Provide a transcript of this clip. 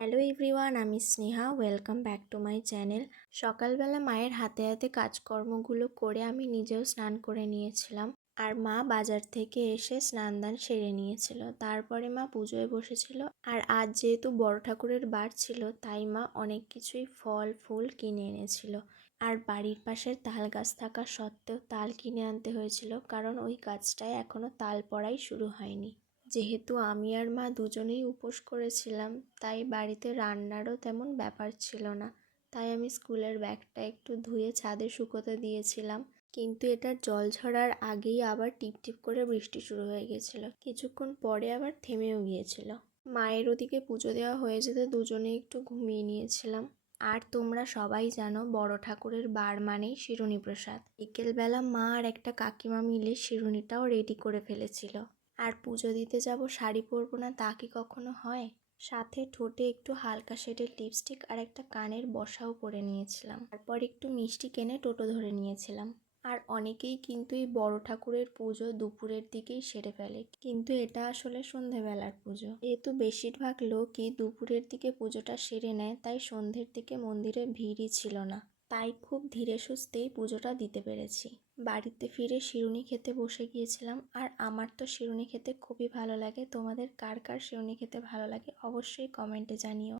Hello everyone, আমি Sneha. Welcome back to my channel. সকালবেলা মায়ের হাতে হাতে কাজকর্মগুলো করে আমি নিজেও স্নান করে নিয়েছিলাম। আর মা বাজার থেকে এসে স্নান দান সেরে নিয়েছিল। তারপরে মা পুজোয় বসেছিল। আর আজ যেহেতু বড় ঠাকুরের বার ছিল, তাই মা অনেক কিছুই ফল ফুল কিনে এনেছিল। আর বাড়ির পাশের তাল গাছ থাকা সত্ত্বেও তাল কিনে আনতে হয়েছিল, কারণ ওই গাছটায় এখনও তাল পড়াই শুরু হয়নি। যেহেতু আমি আর মা দুজনেই উপোস করেছিলাম, তাই বাড়িতে রান্নারও তেমন ব্যাপার ছিল না। তাই আমি স্কুলের ব্যাগটা একটু ধুয়ে ছাদে শুকোতে দিয়েছিলাম, কিন্তু এটার জল ঝরার আগেই আবার টিপটিপ করে বৃষ্টি শুরু হয়ে গেছিলো। কিছুক্ষণ পরে আবার থেমেও গিয়েছিল। মায়ের ওদিকে পুজো দেওয়া হয়ে যেতে দুজনে একটু ঘুমিয়ে নিয়েছিলাম। আর তোমরা সবাই জানো, বড় ঠাকুরের বার মানেই শিরুনি প্রসাদ। বিকেলবেলা মা আর একটা কাকিমা মিলে শিরুনিটাও রেডি করে ফেলেছিল। আর পুজো দিতে যাব, শাড়ি পরবো না তা কি কখনো হয়? সাথে ঠোঁটে একটু হালকা শেডের লিপস্টিক আর একটা কানের বসাও করে নিয়েছিলাম। তারপর একটু মিষ্টি কিনে টোটো ধরে নিয়েছিলাম। আর অনেকেই কিন্তু এই বড় ঠাকুরের পুজো দুপুরের দিকেই সেরে ফেলে, কিন্তু এটা আসলে সন্ধেবেলার পুজো। যেহেতু বেশিরভাগ লোকই দুপুরের দিকে পুজোটা সেরে নেয়, তাই সন্ধ্যের দিকে মন্দিরে ভিড়ই ছিল না। তাই খুব ধীরে সুস্থেই পুজোটা দিতে পেরেছি। বাড়িতে ফিরে শিরুনি খেতে বসে গিয়েছিলাম। আর আমার তো শিরুনি খেতে খুবই ভালো লাগে। তোমাদের কার কার শিরুনি খেতে ভালো লাগে অবশ্যই কমেন্টে জানিও।